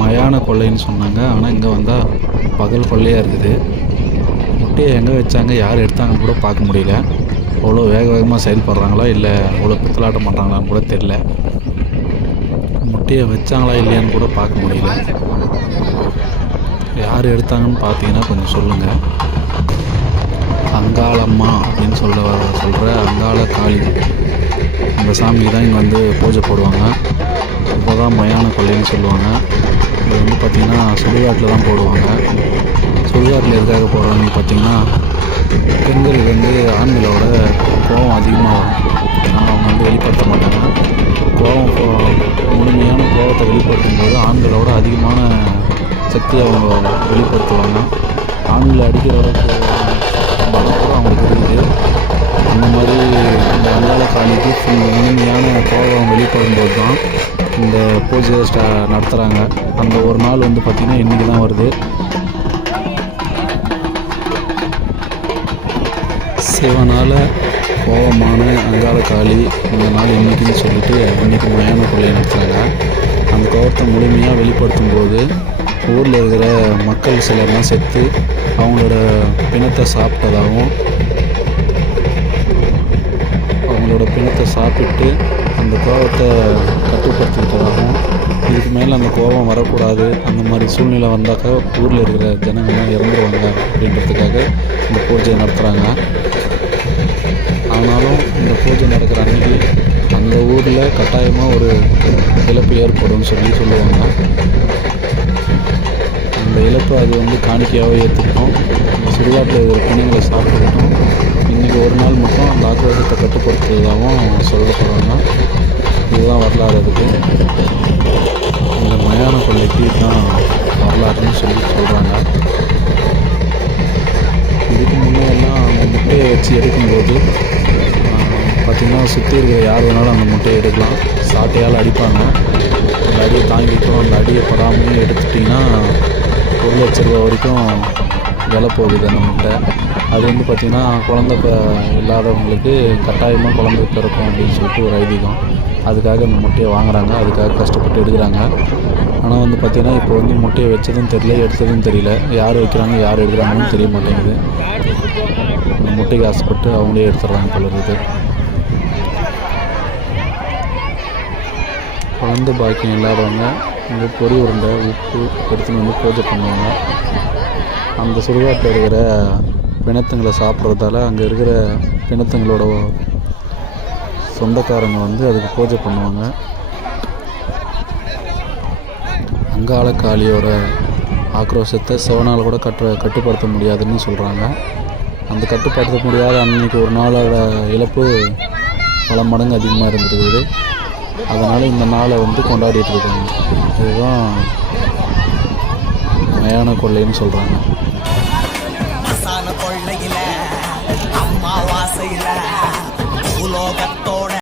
மயான கொள்ளைன்னு சொன்னாங்க. ஆனால் இங்கே வந்தால் பகல் கொள்ளையாக இருக்குது. முட்டையை எங்கே வச்சாங்க? யார் எடுத்தாங்கன்னு கூட பார்க்க முடியல. அவ்வளோ வேக வேகமாக செயல்படுறாங்களா? இல்லை அவ்வளோ பித்தலாட்டம் பண்ணுறாங்களான்னு கூட தெரில முட்டையை வச்சாங்களா? இல்லையான்னு கூட பார்க்க முடியல. யார் எடுத்தாங்கன்னு பார்த்தீங்கன்னா கொஞ்சம் சொல்லுங்கள் அங்காளம்மா அப்படின்னு சொல்ல சொல்கிற அங்காள காளி. இந்த சாமிக்கு தான் இங்கே வந்து பூஜை போடுவாங்க. இப்போ தான் மயான கொள்ளைன்னு சொல்லுவாங்க. இது வந்து பார்த்திங்கன்னா சுடுகாட்டில் தான் போடுவாங்க. சுடுகாட்டில் எதுக்காக போடுறாங்கன்னு பார்த்தீங்கன்னா பெண்களுக்கு வந்து ஆண்களோட கோபம் அதிகமாக வரும். அவங்க வந்து வெளிப்படுத்த மாட்டாங்க. கோபம் கோ- முழுமையான கோபத்தை வெளிப்படுத்தும் போது ஆண்களோட அதிகமான சக்தியை அவங்க வெளிப்படுத்துவாங்க. ஆண்களை அடிக்கிற அளவுக்கு பலம் கூட அவங்களுக்கு இருக்குது அந்த மாதிரி இந்த அங்காள காளிக்கு முழுமையான கோபம் வெளிப்படும் போது தான் இந்த பூஜை ஸ்டா நடத்துகிறாங்க அந்த ஒரு நாள் வந்து பார்த்திங்கன்னா இன்றைக்கி தான் வருது. சிவனால் கோபமான அங்காள காளி இந்த நாள் இன்றைக்கின்னு சொல்லிட்டு இன்றைக்கி மயான கொள்ளையை நடத்துகிறாங்க அந்த கோபத்தை முழுமையாக வெளிப்படுத்தும் போது ஊரில் இருக்கிற மக்கள் சிலர்லாம் செத்து அவங்களோட பிணத்தை சாப்பிட்டதாகவும் அவங்களோட பிணத்தை சாப்பிட்டு அந்த கோபத்தை கட்டுப்படுத்திக்கிட்டதாகவும் இதுக்கு மேலே அந்த கோபம் வரக்கூடாது அந்த மாதிரி சூழ்நிலை வந்தாக்கா ஊரில் இருக்கிற ஜனங்கள்லாம் இறந்துருவாங்க அப்படின்றதுக்காக இந்த பூஜை நடத்துகிறாங்க ஆனாலும் இந்த பூஜை நடக்கிற அன்னைக்கு அந்த ஊரில் கட்டாயமாக ஒரு இழப்பு ஏற்படும் சொல்லி சொல்லுவாங்க. அந்த இழப்பு அது வந்து காணிக்கையாகவே ஏற்றுக்கிட்டோம் சுடுகாட்டில் இருக்கிற பிணங்களை சாப்பிட்டுக்கிட்டோம். இன்றைக்கி ஒரு நாள் மட்டும் அந்த ஆக்ரோஷத்தை கட்டுப்படுத்துறதாகவும் சொல்ல போகிறாங்க வரலாறு இந்த மயான கொள்ளைக்கு தான் வரலாறுன்னு சொல்லி சொல்கிறாங்க இதுக்கு முன்னே அந்த முட்டையை வச்சு எடுக்கும்போது பார்த்திங்கன்னா சுற்றி இருக்கிற யார் வேணாலும் அந்த முட்டையை எடுக்கலாம். சாட்டையால் அடிப்பாங்க. அந்த அடியை தாங்கிட்டும். அந்த அடியை படாமையும் எடுத்துட்டிங்கன்னா ஒரு லட்ச ரூபா வரைக்கும் விலை போகுது அந்த முட்டை. அது வந்து பார்த்திங்கன்னா குழந்த ப இல்லாதவங்களுக்கு கட்டாயமாக குழந்தை பிறக்கும் அப்படின்னு சொல்லிட்டு ஒரு ஐதீகம். அதுக்காக அந்த முட்டையை வாங்குறாங்க அதுக்காக கஷ்டப்பட்டு எடுக்கிறாங்க. ஆனால் வந்து பார்த்திங்கன்னா இப்போ வந்து முட்டையை வச்சதும் தெரியல எடுத்ததும் தெரியல. யார் வைக்கிறாங்க யார் எடுக்கிறாங்கன்னு தெரிய மாட்டேங்குது. அந்த முட்டைக்கு ஆசைப்பட்டு அவங்களே எடுத்துடுறாங்க போல இருக்குது. குழந்தை பாக்கியம் இல்லாதவங்க இந்த பொறி உருண்டை உப்பு எடுத்துன்னு வந்து பூஜை பண்ணுவாங்க. அந்த சுடுகாட்டில் இருக்கிற பிணத்துங்களை சாப்பிட்றதால அங்கே இருக்கிற பிணத்துங்களோட சொந்தக்காரங்க வந்து அதுக்கு பூஜை பண்ணுவாங்க. அங்காள காளியோட ஆக்ரோஷத்தை சிவனால் கூட கட்டு கட்டுப்படுத்த முடியாதுன்னு சொல்கிறாங்க அந்த கட்டுப்படுத்த முடியாத அன்னைக்கு ஒரு நாளோட இழப்பு பல மடங்கு அதிகமாக இருந்திருக்குது. அதனால் இந்த நாளை வந்து கொண்டாடிட்டு இருக்காங்க. இதுதான் மயான கொள்ளைன்னு சொல்கிறாங்க